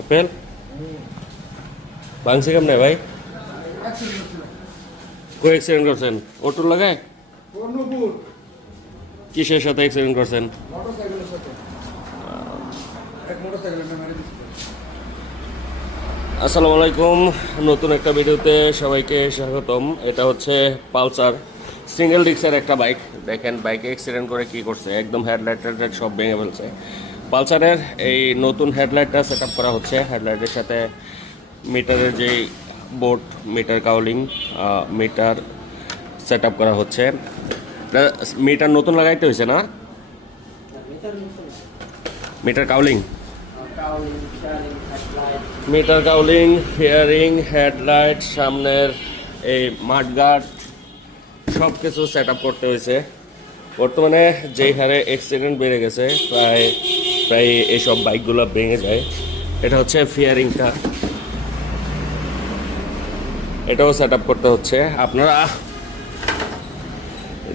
Apple ভাঙছে কেমনে ভাই? কই অ্যাক্সিডেন্ট করছেন? অটোর লাগায়? কিসের সাথে অ্যাক্সিডেন্ট করছেন? আসসালামু আলাইকুম, নতুন একটা ভিডিওতে সবাইকে স্বাগতম। এটা হচ্ছে পালসার সিঙ্গেল ডিস্কের একটা বাইক। দেখেন বাইকে অ্যাক্সিডেন্ট করে কি করছে, একদম হেডলাইট সব ভেঙে ফেলছে। পালসারের এই নতুন হেডলাইটটা সেট আপ করা হচ্ছে। হেডলাইটের সাথে মিটারের যেই board, meter cowling, meter set up করা হচ্ছে। মিটার নতুন লাগাইতে হয়েছে না? Meter cowling, meter cowling, fairing, headlight, সামনের এই মাঠগার্ড সব কিছু সেট আপ করতে হয়েছে। বর্তমানে যেই হারে অ্যাক্সিডেন্ট বেড়ে গেছে, প্রায় প্রায় এইসব বাইকগুলো ভেঙে যায়। এটা হচ্ছে ফেয়ারিংটা, এটাও সেট আপ করতে হচ্ছে। আপনারা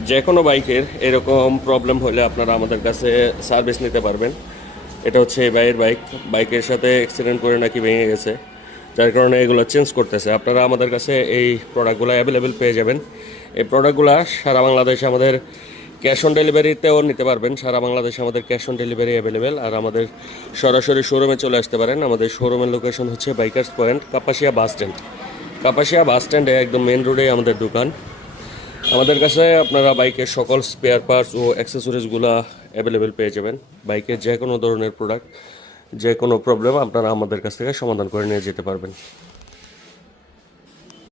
যে কোনো বাইকের এরকম প্রবলেম হলে আপনারা আমাদের কাছে সার্ভিস নিতে পারবেন। এটা হচ্ছে এই ভাইয়ের বাইক, বাইকের সাথে অ্যাক্সিডেন্ট করে নাকি ভেঙে গেছে, যার কারণে এগুলো চেঞ্জ করতেছে। আপনারা আমাদের কাছে এই প্রোডাক্টগুলো অ্যাভেলেবেল পেয়ে যাবেন। এই প্রোডাক্টগুলো সারা বাংলাদেশে আমাদের ক্যাশ অন ডেলিভারিতেও নিতে পারবেন। সারা বাংলাদেশে আমাদের ক্যাশ অন ডেলিভারি অ্যাভেলেবেল। আর আমাদের সরাসরি শোরুমে চলে আসতে পারেন। আমাদের শোরুমের লোকেশন হচ্ছে bikers point, Kapasia bus stand. Kapasia bus স্ট্যান্ডে একদম মেন রোডে আমাদের দোকান। আমাদের কাছে আপনারা বাইকের সকল স্পেয়ার পার্টস ও অ্যাক্সেসরিজগুলো অ্যাভেলেবেল পেয়ে যাবেন। বাইকের যে কোনো ধরনের প্রোডাক্ট, যে কোনো প্রবলেম আপনারা আমাদের কাছ থেকে সমাধান করে নিয়ে যেতে পারবেন।